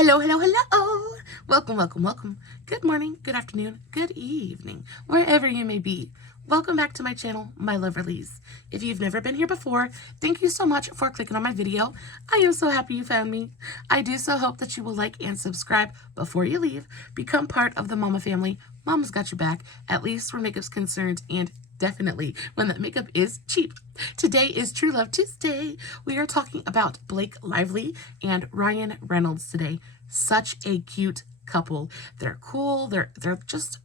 Hello, hello, hello. Welcome, welcome, welcome. Good morning, good afternoon, good evening, wherever you may be. Welcome back to my channel, My Loverlies. If you've never been here before, thank you so much for clicking on my video. I am so happy you found me. I do so hope that you will like and subscribe before you leave. Become part of the Mama family. Mama's got your back, at least where makeup's concerned, and definitely when that makeup is cheap. Today is True Love Tuesday. We are talking about Blake Lively and Ryan Reynolds today. Such a cute couple. They're cool. They're just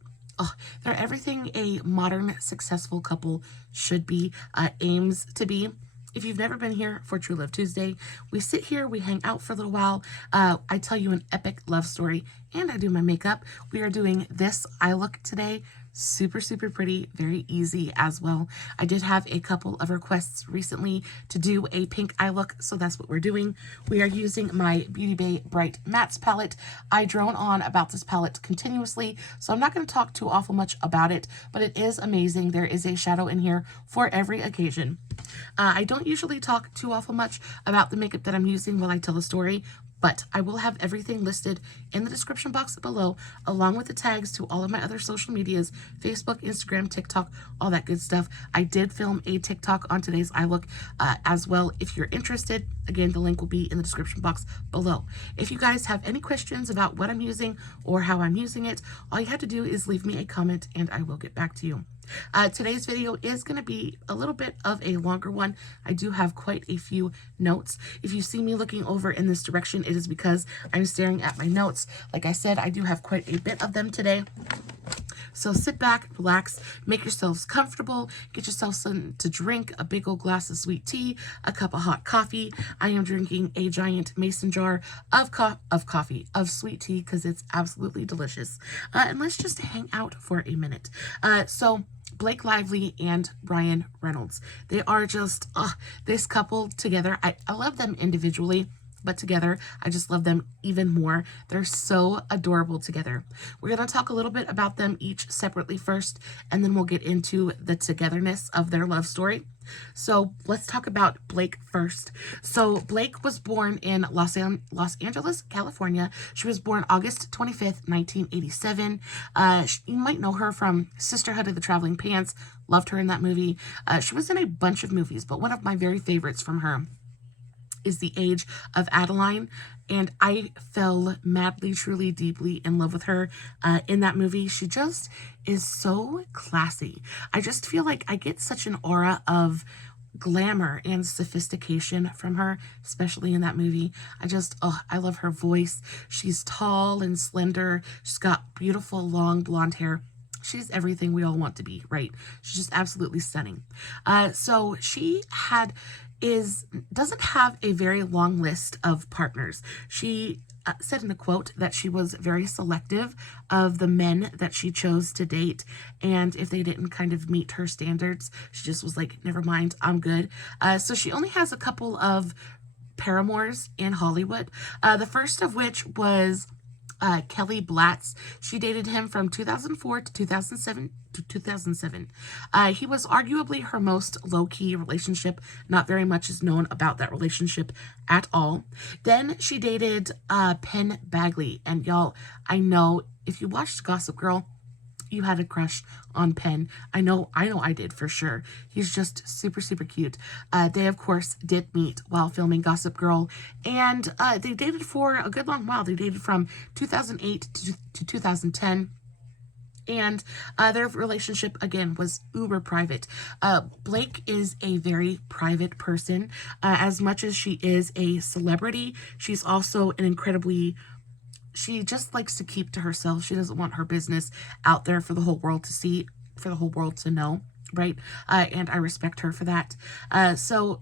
they're everything a modern successful couple should be, aims to be. If you've never been here for True Love Tuesday, we sit here, we hang out for a little while. I tell you an epic love story, and I do my makeup. We are doing this eye look today. Super, super pretty, very easy as well. I did have a couple of requests recently to do a pink eye look, so that's what we're doing. We are using my Beauty Bay Bright Mattes palette. I drone on about this palette continuously, so I'm not going to talk too awful much about it, but it is amazing. There is a shadow in here for every occasion. I don't usually talk too awful much about the makeup that I'm using while I tell a story, but I will have everything listed in the description box below, along with the tags to all of my other social medias, Facebook, Instagram, TikTok, all that good stuff. I did film a TikTok on today's eye look as well. If you're interested, again, the link will be in the description box below. If you guys have any questions about what I'm using or how I'm using it, all you have to do is leave me a comment and I will get back to you. Today's video is going to be a little bit of a longer one. I do have quite a few notes. If you see me looking over in this direction, it is because I'm staring at my notes. Like I said, I do have quite a bit of them today. So sit back, relax, make yourselves comfortable, get yourself something to drink, a big old glass of sweet tea, a cup of hot coffee. I am drinking a giant mason jar of sweet tea because it's absolutely delicious. And let's just hang out for a minute. So Blake Lively and Ryan Reynolds. They are just, this couple together. I love them individually, but together, I just love them even more. They're so adorable together. We're going to talk a little bit about them each separately first, and then we'll get into the togetherness of their love story. So let's talk about Blake first. So Blake was born in Los Angeles, California. She was born August 25th, 1987. You might know her from Sisterhood of the Traveling Pants. Loved her in that movie. She was in a bunch of movies, but one of my very favorites from her is The Age of Adeline, and I fell madly, truly, deeply in love with her in that movie. She just is so classy. I just feel like I get such an aura of glamour and sophistication from her, especially in that movie. I love her voice. She's tall and slender. She's got beautiful, long blonde hair. She's everything we all want to be, right? She's just absolutely stunning. So she doesn't have a very long list of partners. She said in a quote that she was very selective of the men that she chose to date, and if they didn't kind of meet her standards, she just was like, never mind, I'm good. So she only has a couple of paramours in Hollywood, the first of which was Kelly Blatz. She dated him from 2004 to 2007. He was arguably her most low-key relationship. Not very much is known about that relationship at all. Then she dated Penn Badgley, and y'all, I know if you watched Gossip Girl, you had a crush on Penn. I know I did for sure. He's just super, super cute. They, of course, did meet while filming Gossip Girl, and they dated for a good long while. They dated from 2008 to 2010. And their relationship, again, was uber private. Blake is a very private person. As much as she is a celebrity, she's also she just likes to keep to herself. She doesn't want her business out there for the whole world to see, for the whole world to know, right? And I respect her for that. So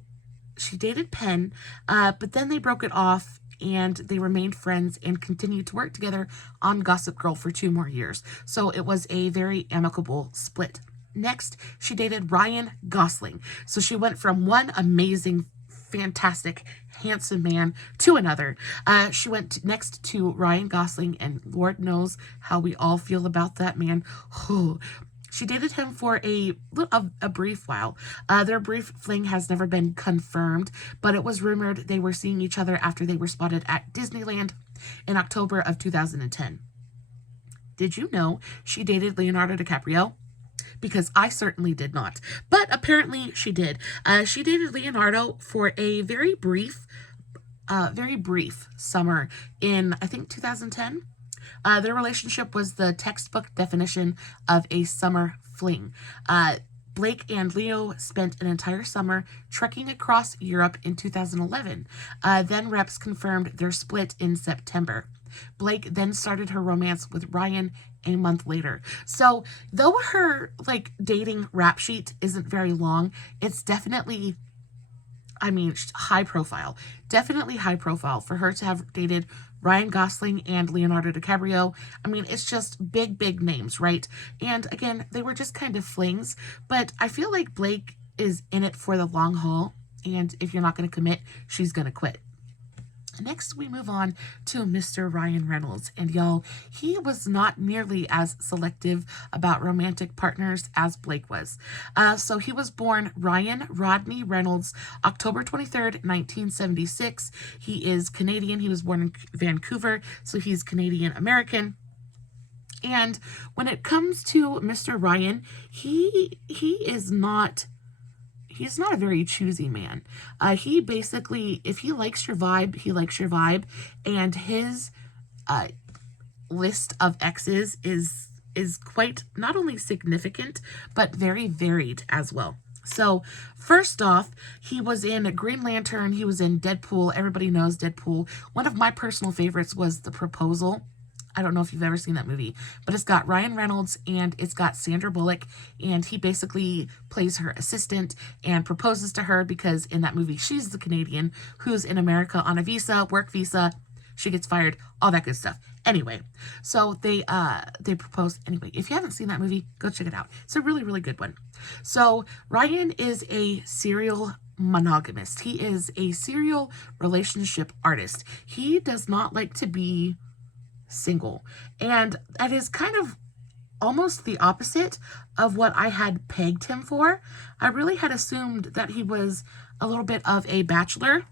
she dated Penn, but then they broke it off, and they remained friends and continued to work together on Gossip Girl for 2 more years. So it was a very amicable split. Next, she dated Ryan Gosling. So she went from one amazing, fantastic, handsome man to another. She went next to Ryan Gosling, and Lord knows how we all feel about that man. She dated him for a brief while. Their brief fling has never been confirmed, but it was rumored they were seeing each other after they were spotted at Disneyland in October of 2010. Did you know she dated Leonardo DiCaprio? Because I certainly did not. But apparently she did. She dated Leonardo for a very brief summer in, I think, 2010. Their relationship was the textbook definition of a summer fling. Blake and Leo spent an entire summer trekking across Europe in 2011. Then reps confirmed their split in September. Blake then started her romance with Ryan a month later. So though her dating rap sheet isn't very long, it's definitely, I mean, high profile. Definitely high profile for her to have dated Ryan Gosling and Leonardo DiCaprio. I mean, it's just big, big names, right? And again, they were just kind of flings, but I feel like Blake is in it for the long haul. And if you're not going to commit, she's going to quit. Next, we move on to Mr. Ryan Reynolds. And y'all, he was not nearly as selective about romantic partners as Blake was. So he was born Ryan Rodney Reynolds, October 23rd, 1976. He is Canadian. He was born in Vancouver, so he's Canadian American. And when it comes to Mr. Ryan, he's not a very choosy man. He basically, if he likes your vibe, he likes your vibe. And his list of exes is quite not only significant, but very varied as well. So first off, he was in Green Lantern. He was in Deadpool. Everybody knows Deadpool. One of my personal favorites was The Proposal. I don't know if you've ever seen that movie, but it's got Ryan Reynolds and it's got Sandra Bullock, and he basically plays her assistant and proposes to her because in that movie, she's the Canadian who's in America on a visa, work visa. She gets fired, all that good stuff. Anyway, so they propose. Anyway, if you haven't seen that movie, go check it out. It's a really, really good one. So Ryan is a serial monogamist. He is a serial relationship artist. He does not like to be single, and that is kind of almost the opposite of what I had pegged him for. I really had assumed that he was a little bit of a bachelor,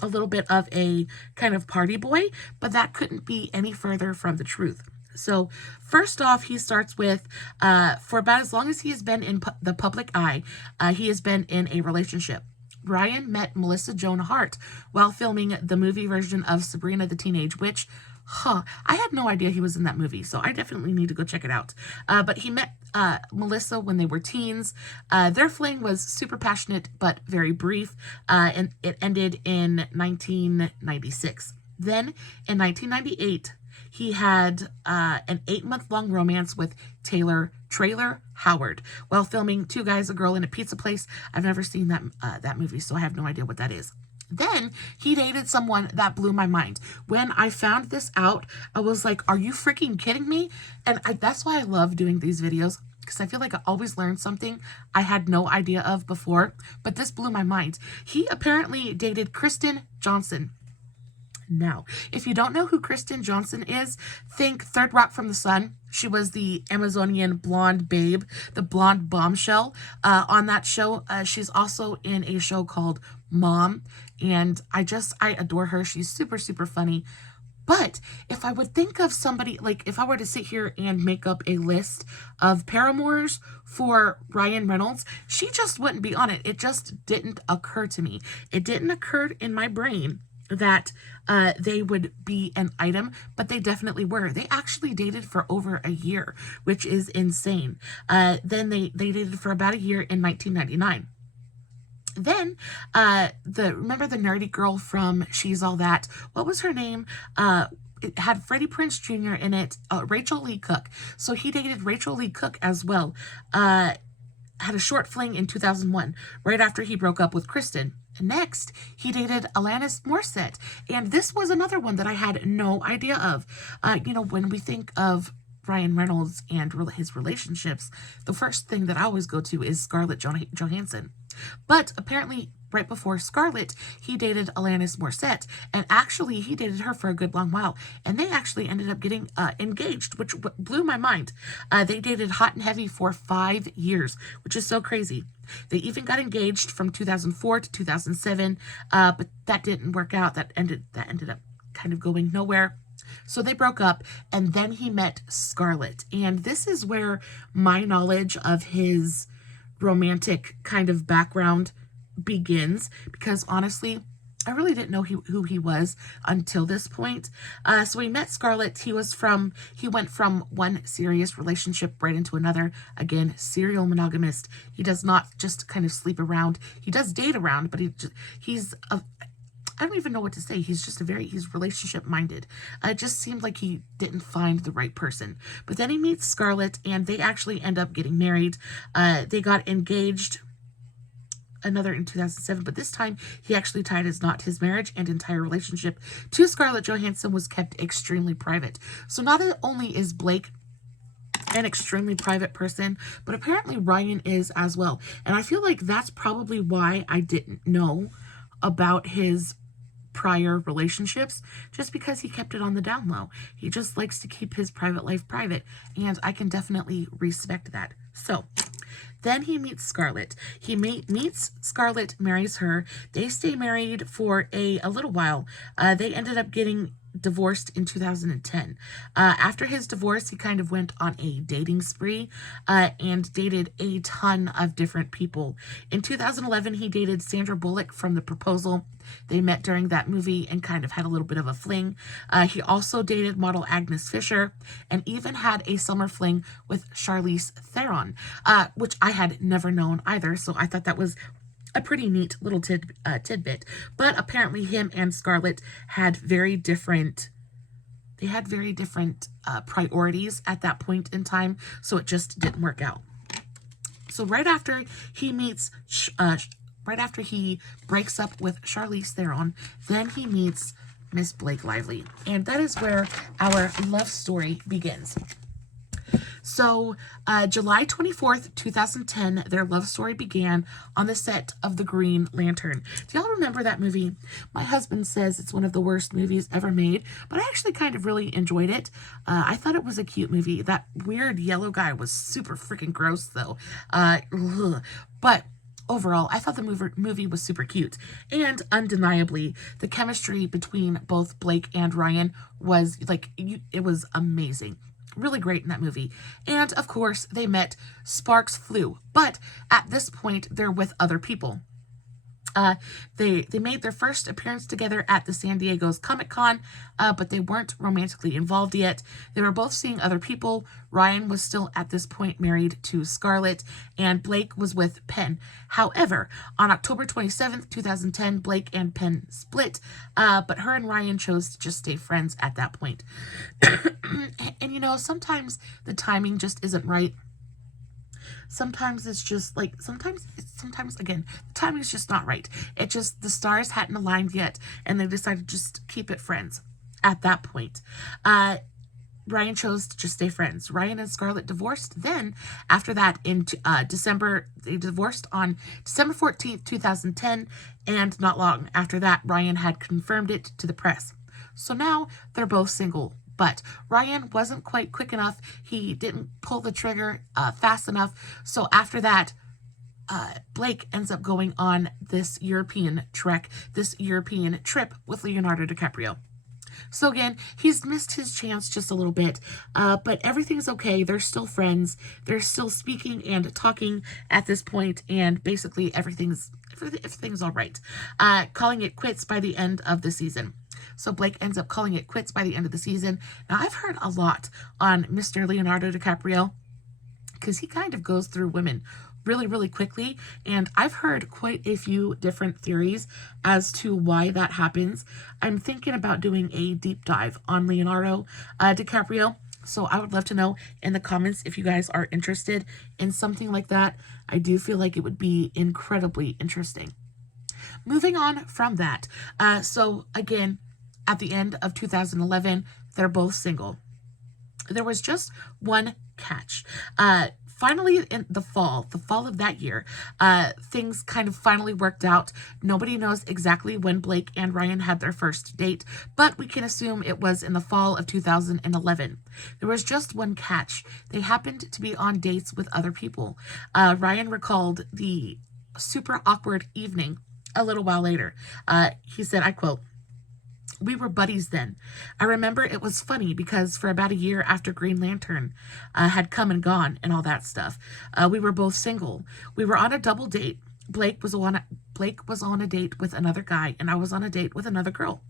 a little bit of a kind of party boy, but that couldn't be any further from the truth. So first off, he starts with, for about as long as he has been in the public eye, he has been in a relationship. Ryan met Melissa Joan Hart while filming the movie version of Sabrina the Teenage Witch. I had no idea he was in that movie, so I definitely need to go check it out. But he met Melissa when they were teens. Their fling was super passionate, but very brief, and it ended in 1996. Then, in 1998, he had an 8-month-long romance with Trailer Howard while filming Two Guys, a Girl in a Pizza Place. I've never seen that movie, so I have no idea what that is. Then he dated someone that blew my mind. When I found this out, I was like, are you freaking kidding me? And that's why I love doing these videos, because I feel like I always learn something I had no idea of before, but this blew my mind. He apparently dated Kristen Johnson. Now, if you don't know who Kristen Johnson is, think Third Rock from the Sun. She was the Amazonian blonde babe, the blonde bombshell on that show. She's also in a show called Mom, and I adore her. She's super, super funny. But if I would think of somebody, like if I were to sit here and make up a list of paramours for Ryan Reynolds, she just wouldn't be on it. It just didn't occur to me. It didn't occur in my brain that they would be an item, but they definitely were. They actually dated for over a year, which is insane. Then they dated for about a year in 1999. Then, remember the nerdy girl from She's All That? What was her name? It had Freddie Prinze Jr. in it, Rachel Lee Cook. So he dated Rachel Lee Cook as well. Had a short fling in 2001, right after he broke up with Kristen. Next, he dated Alanis Morissette. And this was another one that I had no idea of. When we think of Ryan Reynolds and his relationships, the first thing that I always go to is Scarlett Johansson. But apparently, right before Scarlett, he dated Alanis Morissette, and actually he dated her for a good long while, and they actually ended up getting engaged, which blew my mind. They dated hot and heavy for 5 years, which is so crazy. They even got engaged from 2004 to 2007, but that didn't work out. That ended up kind of going nowhere. So they broke up, and then he met Scarlett, and this is where my knowledge of his romantic kind of background begins, because honestly, I really didn't know who he was until this point. So we met Scarlett. He went from one serious relationship right into another. Again, serial monogamist. He does not just kind of sleep around. He does date around, but I don't even know what to say. He's relationship minded. It just seemed like he didn't find the right person. But then he meets Scarlett, and they actually end up getting married. They got engaged another in 2007, but this time he actually tied his knot. His marriage and entire relationship to Scarlett Johansson was kept extremely private. So not only is Blake an extremely private person, but apparently Ryan is as well. And I feel like that's probably why I didn't know about his prior relationships, just because he kept it on the down low. He just likes to keep his private life private, and I can definitely respect that. So then he meets Scarlett. He meets Scarlett, marries her. They stay married for a little while. They ended up getting divorced in 2010. After his divorce, he kind of went on a dating spree and dated a ton of different people. In 2011, he dated Sandra Bullock from The Proposal. They met during that movie and kind of had a little bit of a fling. He also dated model Agnes Fisher and even had a summer fling with Charlize Theron, which I had never known either, so I thought that was a pretty neat little tidbit. But apparently him and Scarlett had very different priorities at that point in time, so it just didn't work out. So right after he breaks up with Charlize Theron, then he meets Miss Blake Lively, and that is where our love story begins. So, July 24th, 2010, their love story began on the set of The Green Lantern. Do y'all remember that movie? My husband says it's one of the worst movies ever made, but I actually kind of really enjoyed it. I thought it was a cute movie. That weird yellow guy was super freaking gross, though. But overall, I thought the movie was super cute. And undeniably, the chemistry between both Blake and Ryan was, it was amazing. Really great in that movie. And of course, they met, sparks flew. But at this point, they're with other people. They made their first appearance together at the San Diego's Comic-Con, but they weren't romantically involved yet. They were both seeing other people. Ryan was still at this point married to Scarlett, and Blake was with Penn. However, on October 27th, 2010, Blake and Penn split, but her and Ryan chose to just stay friends at that point. And you know, sometimes the timing just isn't right. Sometimes it's just like, sometimes again, the timing is just not right. It just, the stars hadn't aligned yet, and they decided to just keep it friends at that point. Ryan chose to just stay friends. Ryan and Scarlett divorced. Then, after that, in December, they divorced on December 14th, 2010, and not long after that, Ryan had confirmed it to the press. So now, they're both single. But Ryan wasn't quite quick enough. He didn't pull the trigger fast enough. So after that, Blake ends up going on this European trip with Leonardo DiCaprio. So again, he's missed his chance just a little bit, but everything's okay. They're still friends. They're still speaking and talking at this point, and basically everything's all right. Calling it quits by the end of the season. So Blake ends up calling it quits by the end of the season. Now, I've heard a lot on Mr. Leonardo DiCaprio, because he kind of goes through women really, really quickly. And I've heard quite a few different theories as to why that happens. I'm thinking about doing a deep dive on Leonardo DiCaprio. So I would love to know in the comments if you guys are interested in something like that. I do feel like it would be incredibly interesting. Moving on from that. So again, at the end of 2011, they're both single. There was just one catch. finally in the fall of that year, things kind of finally worked out. Nobody knows exactly when Blake and Ryan had their first date, but we can assume it was in the fall of 2011. There was just one catch. They happened to be on dates with other people. Ryan recalled the super awkward evening a little while later. He said, I quote, "We were buddies then. I remember it was funny because for about a year after Green Lantern had come and gone and all that stuff, we were both single. We were on a double date. Blake was on a date with another guy, and I was on a date with another girl.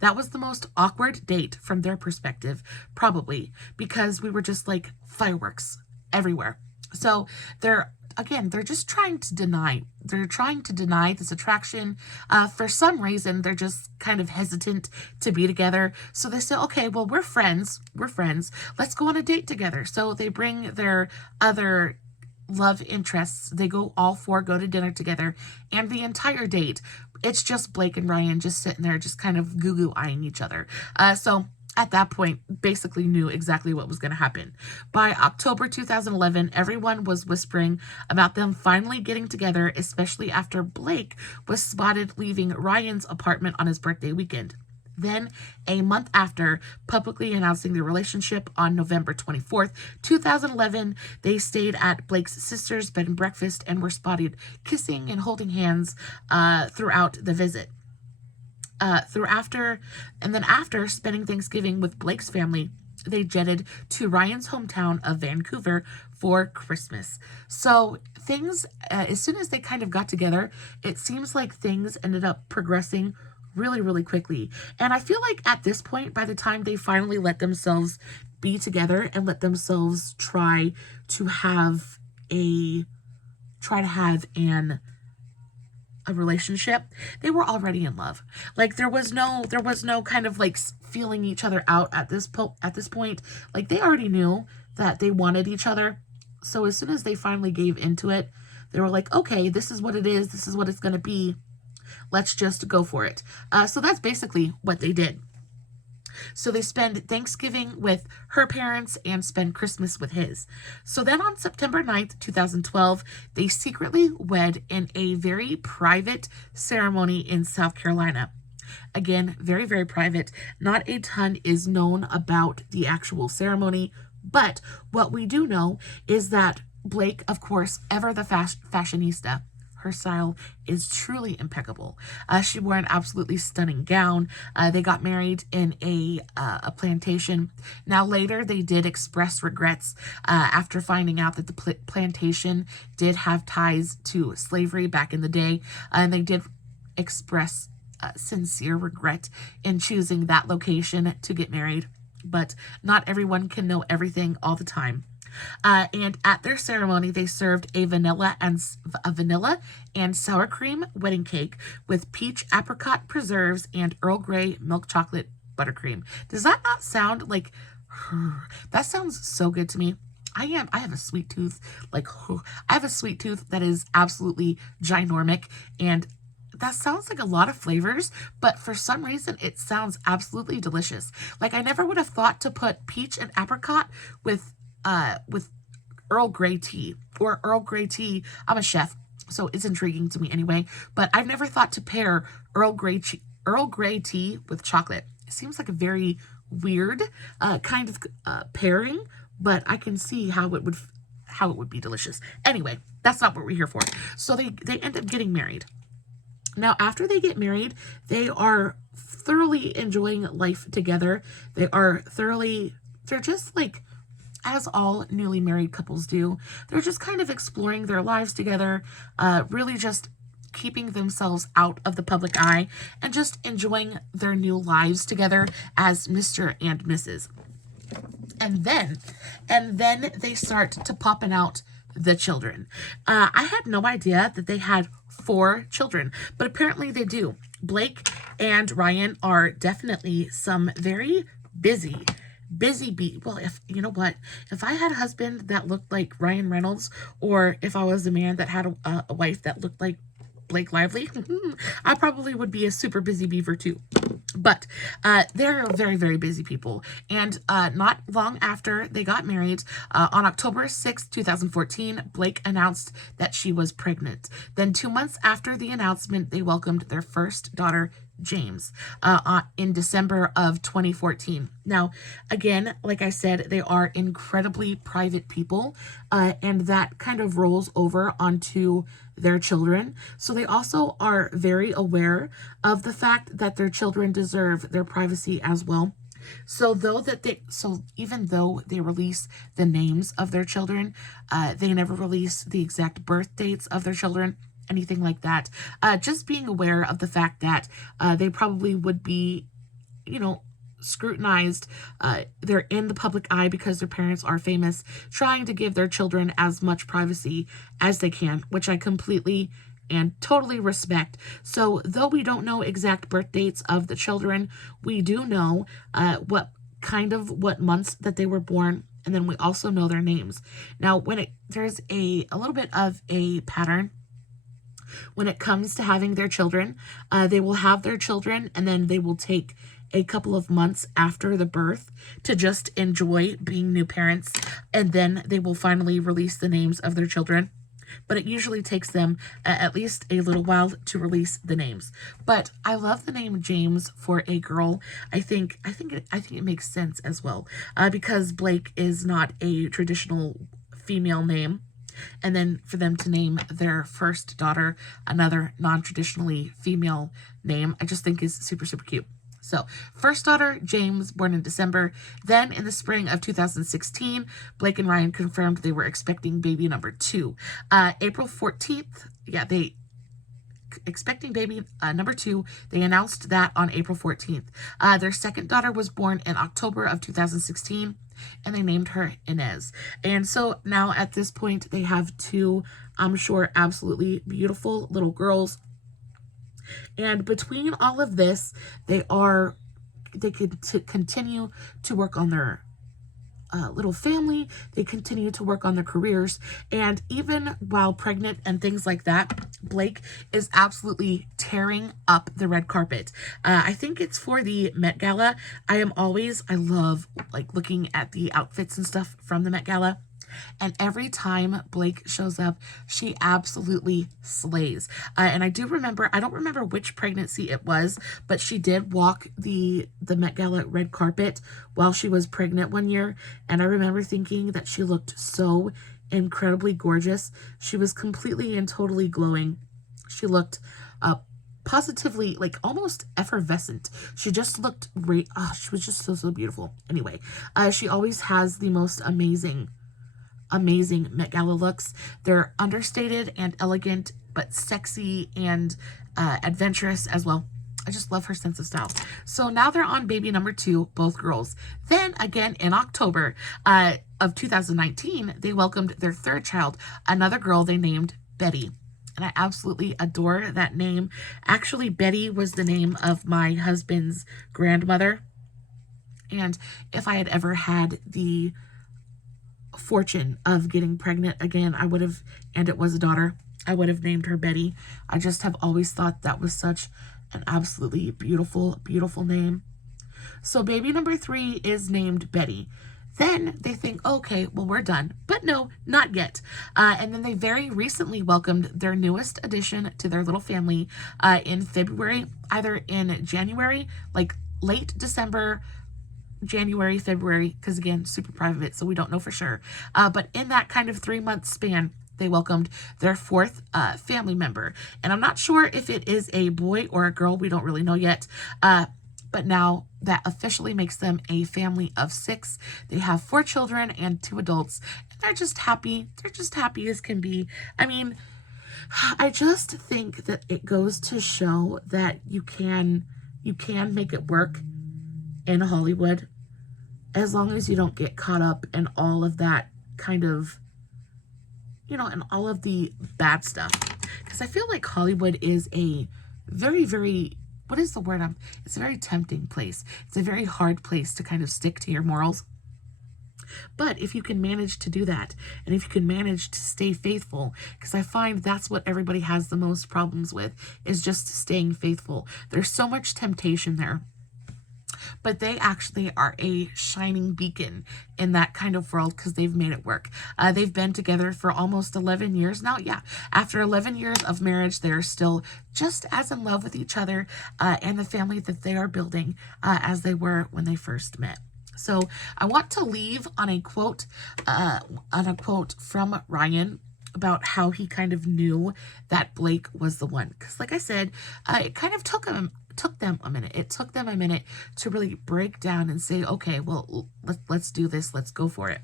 That was the most awkward date from their perspective, probably, because we were just like fireworks everywhere." So they're just trying to deny. They're trying to deny this attraction. For some reason, they're just kind of hesitant to be together. So they say, okay, well, we're friends. Let's go on a date together. So they bring their other love interests. They all four go to dinner together. And the entire date, it's just Blake and Ryan just sitting there, just kind of goo-goo eyeing each other. So at that point, basically knew exactly what was going to happen. By October 2011, everyone was whispering about them finally getting together, especially after Blake was spotted leaving Ryan's apartment on his birthday weekend. Then, a month after publicly announcing their relationship on November 24th, 2011, they stayed at Blake's sister's bed and breakfast and were spotted kissing and holding hands throughout the visit. After spending Thanksgiving with Blake's family, they jetted to Ryan's hometown of Vancouver for Christmas. So things, as soon as they kind of got together, it seems like things ended up progressing really, really quickly. And I feel like at this point, by the time they finally let themselves be together and let themselves try to have a relationship, they were already in love. Like there was no kind of like feeling each other out at this point. Like they already knew that they wanted each other. So as soon as they finally gave into it, they were like, okay, this is what it is. This is what it's going to be. Let's just go for it. So that's basically what they did. So they spend Thanksgiving with her parents and spend Christmas with his. So then on September 9th, 2012, they secretly wed in a very private ceremony in South Carolina. Again, very, very private. Not a ton is known about the actual ceremony, but what we do know is that Blake, of course, ever the fashionista, her style is truly impeccable. She wore an absolutely stunning gown. They got married in a plantation. Now later, they did express regrets after finding out that the plantation did have ties to slavery back in the day, and they did express sincere regret in choosing that location to get married. But not everyone can know everything all the time. And at their ceremony, they served a vanilla and sour cream wedding cake with peach apricot preserves and Earl Grey milk chocolate buttercream. Does that not sound like... That sounds so good to me. I have a sweet tooth. I have a sweet tooth that is absolutely ginormic, and that sounds like a lot of flavors, but for some reason it sounds absolutely delicious. Like I never would have thought to put peach and apricot with Earl Grey tea or Earl Grey tea. I'm a chef, so it's intriguing to me anyway, but I've never thought to pair Earl Grey tea with chocolate. It seems like a very weird kind of pairing, but I can see how it would be delicious. Anyway, that's not what we're here for. So they end up getting married. Now, after they get married, they are thoroughly enjoying life together. They're just like, as all newly married couples do, they're just kind of exploring their lives together, really just keeping themselves out of the public eye and just enjoying their new lives together as Mr. and Mrs. And then they start to popping out the children. I had no idea that they had 4 children, but apparently they do. Blake and Ryan are definitely some very busy bee. Well, if I had a husband that looked like Ryan Reynolds, or if I was a man that had a wife that looked like Blake Lively, I probably would be a super busy beaver too. But they're very, very busy people. And not long after they got married, on October 6th, 2014, Blake announced that she was pregnant. Then 2 months after the announcement, they welcomed their first daughter, James, in December of 2014. Now, again, like I said, they are incredibly private people, and that kind of rolls over onto their children. So they also are very aware of the fact that their children deserve their privacy as well. So even though they release the names of their children, they never release the exact birth dates of their children, anything like that. Just being aware of the fact that they probably would be, scrutinized. They're in the public eye because their parents are famous, trying to give their children as much privacy as they can, which I completely and totally respect. So though we don't know exact birth dates of the children, we do know what months that they were born, and then we also know their names. Now, there's a little bit of a pattern when it comes to having their children. They will have their children, and then they will take a couple of months after the birth to just enjoy being new parents, and then they will finally release the names of their children. But it usually takes them at least a little while to release the names. But I love the name James for a girl. I think it makes sense as well, because Blake is not a traditional female name. And then for them to name their first daughter another non-traditionally female name, I just think is super, super cute. So, first daughter, James, born in December. Then, in the spring of 2016, Blake and Ryan confirmed they were expecting baby number 2. April 14th, expecting baby number 2. They announced that on April 14th. Their second daughter was born in October of 2016, and they named her Inez. And so now at this point, they have 2, I'm sure, absolutely beautiful little girls. And between all of this, they could continue to work on their little family. They continue to work on their careers. And even while pregnant and things like that, Blake is absolutely tearing up the red carpet. I think it's for the Met Gala. I love looking at the outfits and stuff from the Met Gala. And every time Blake shows up, she absolutely slays. And I don't remember which pregnancy it was, but she did walk the Met Gala red carpet while she was pregnant one year. And I remember thinking that she looked so incredibly gorgeous. She was completely and totally glowing. She looked positively almost effervescent. She just looked great. Oh, she was just so, so beautiful. Anyway, she always has the most amazing Met Gala looks. They're understated and elegant, but sexy and adventurous as well. I just love her sense of style. So now they're on baby number 2, both girls. Then again in October of 2019, they welcomed their third child, another girl they named Betty. And I absolutely adore that name. Actually, Betty was the name of my husband's grandmother. And if I had ever had the fortune of getting pregnant again, and it was a daughter, I would have named her Betty. I just have always thought that was such an absolutely beautiful, beautiful name. So baby number 3 is named Betty. Then they think, okay, well, we're done. But no, not yet. And then they very recently welcomed their newest addition to their little family in February, either in January, late December, January, February, because again, super private, so we don't know for sure. But in that kind of 3-month span, they welcomed their 4th family member. And I'm not sure if it is a boy or a girl. We don't really know yet. But now that officially makes them a family of 6. They have 4 children and 2 adults. And they're just happy. They're just happy as can be. I mean, I just think that it goes to show that you can make it work in Hollywood, as long as you don't get caught up in all of that kind of, in all of the bad stuff. Because I feel like Hollywood is a very, very, what is the word? It's a very tempting place. It's a very hard place to kind of stick to your morals. But if you can manage to do that, and if you can manage to stay faithful, because I find that's what everybody has the most problems with, is just staying faithful. There's so much temptation there. but they actually are a shining beacon in that kind of world because they've made it work. They've been together for almost 11 years now. Yeah, after 11 years of marriage, they're still just as in love with each other and the family that they are building as they were when they first met. So I want to leave on a quote from Ryan about how he kind of knew that Blake was the one. Because like I said, it kind of took them a minute. It took them a minute to really break down and say, okay, well, let's do this. Let's go for it.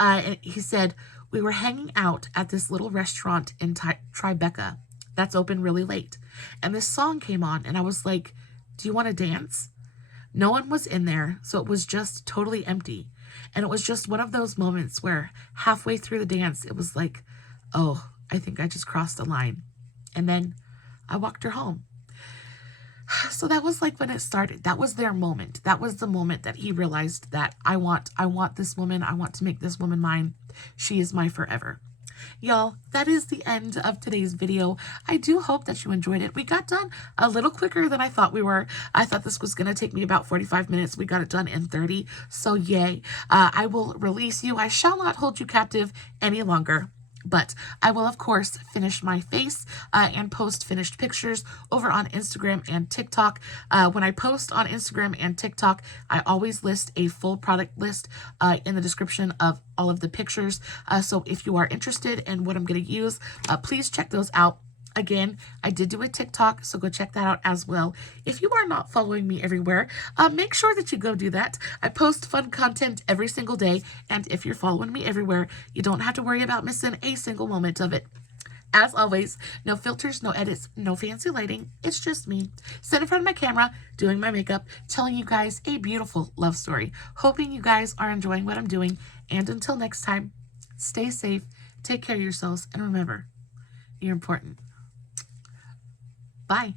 And he said, we were hanging out at this little restaurant in Tribeca that's open really late. And this song came on and I was like, do you want to dance? No one was in there, so it was just totally empty. And it was just one of those moments where halfway through the dance, it was like, oh, I think I just crossed a line. And then I walked her home. So that was like when it started. That was their moment. That was the moment that he realized that I want this woman. I want to make this woman mine. She is my forever. Y'all, that is the end of today's video. I do hope that you enjoyed it. We got done a little quicker than I thought we were. I thought this was going to take me about 45 minutes. We got it done in 30. So yay. I will release you. I shall not hold you captive any longer. But I will, of course, finish my face and post finished pictures over on Instagram and TikTok. When I post on Instagram and TikTok, I always list a full product list in the description of all of the pictures. So if you are interested in what I'm going to use, please check those out. Again, I did do a TikTok, so go check that out as well. If you are not following me everywhere, make sure that you go do that. I post fun content every single day, and if you're following me everywhere, you don't have to worry about missing a single moment of it. As always, no filters, no edits, no fancy lighting. It's just me, sitting in front of my camera, doing my makeup, telling you guys a beautiful love story. Hoping you guys are enjoying what I'm doing, and until next time, stay safe, take care of yourselves, and remember, you're important. Bye.